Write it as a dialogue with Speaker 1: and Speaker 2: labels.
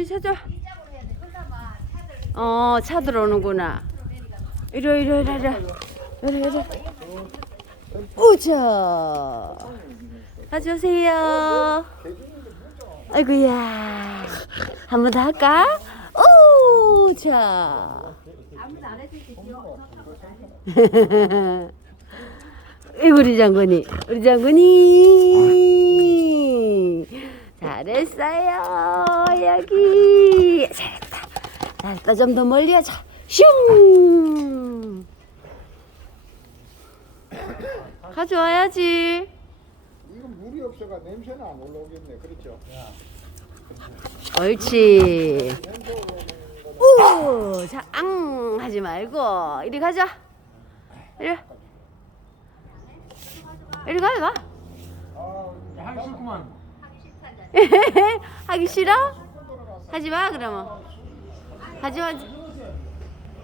Speaker 1: 우리 찾아. 어, 차 들어오는구나. 이리 와, 이리 와, 이리 와, 이리 와. 이리 와, 이리 와. 우자. 가져오세요. 아이고야. 한 번 더 할까? 오, 자. 이거 우리 장군이, 우리 장군이. 잘했어요. 여기. 잘했다. 잘했다. 좀 더 멀리 하자. 슝. 가져와야지.
Speaker 2: 이건 물이 없어가 냄새는 안 올라오겠네. 그렇죠?
Speaker 1: 옳지. 우! 자, 앙! 하지 말고. 이리 가자. 이리. 와. 이리 가, 이리 가.
Speaker 2: 하기 싫구만.
Speaker 1: 하기 싫어? 하지 마, 그러면. 하지 마.